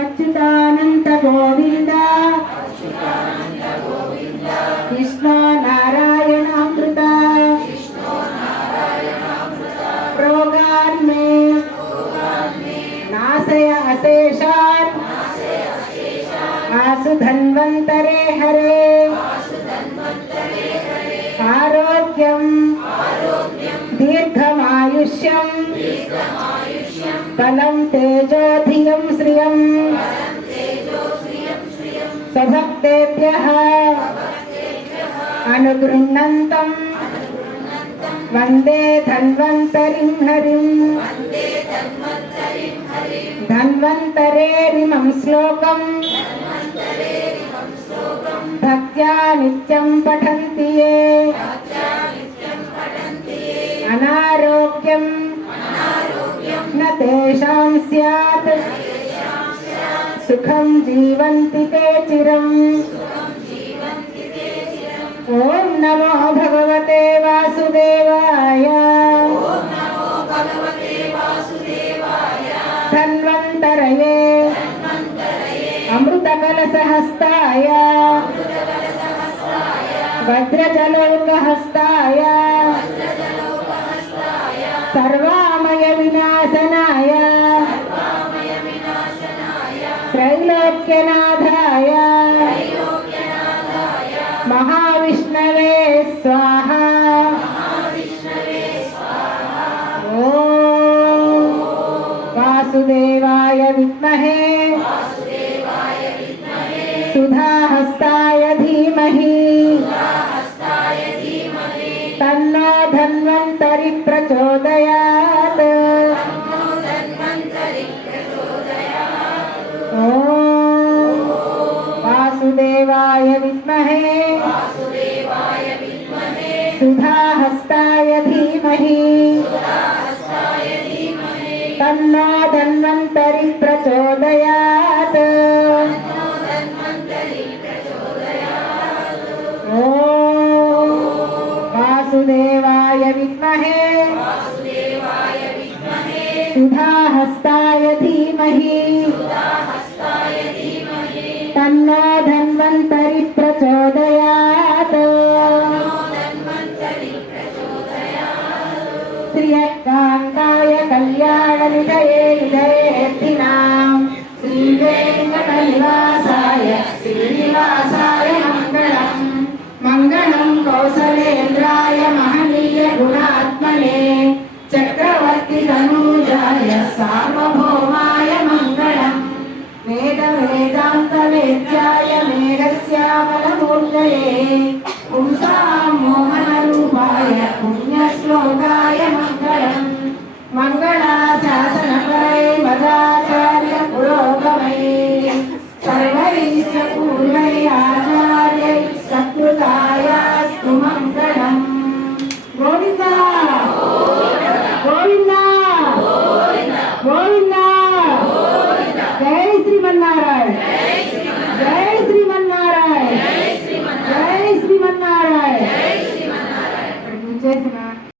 अच्युतानंद गोविंद कृष्णो नारायणामृत रोगान् मे नाशय अशेषात् आसु धन्वन्तरे हरे आरोग्यं दीर्घमायुष्यं बलं तेजोधियं श्रियं स्वभक्तेभ्यः अनुगृह्णन्तं वन्दे धन्वन्तरिं हरिं धन्वन्तरेरिमं श्लोकं भक्त्या नित्यं पठन्ति ये अनारोग्यं न तेषां स्यात् सुखं जीवन्ति ते चिरम्। ओम नमो भगवते वासुदेवाय धन्वन्तरये अमृतकलशहस्ताय वज्रजलौकहस्ताय सर्वामय विनाशनाय त्रैलोक्यनाथाय महाविष्णवे स्वाहा। ओम वासुदेवाय विद्महे सुधाहस्ताय धीमहि तन्नो धन्वन्तरि प्रचोदयात्। ओम वासुदेवाय विद्महे सुधाहस्ताय धीमहि तन्नो धन्वन्तरि प्रचोदयात्। ओम वासुदेवाय विद्महे सुधाहस्ताय धीमहि तन्नो धन्वन्तरि प्रचोदयात्। श्रियकान्ताय कल्याणनिधये निधयेऽर्थिनां श्रीवेङ्कटनिवासाय श्रीनिवासाय मङ्गलम्। मङ्गलं कौसलेन्द्राय महनीय गुणात्मने चक्रवर्ति तनूजाय सार्वभौमाय मङ्गलम्। वेद वेदान्त वेद्याय मेघश्यामलमूर्तये पुंसां मोहनरूपाय पुण्यश्लोकाय मङ्गलम्। मङ्गला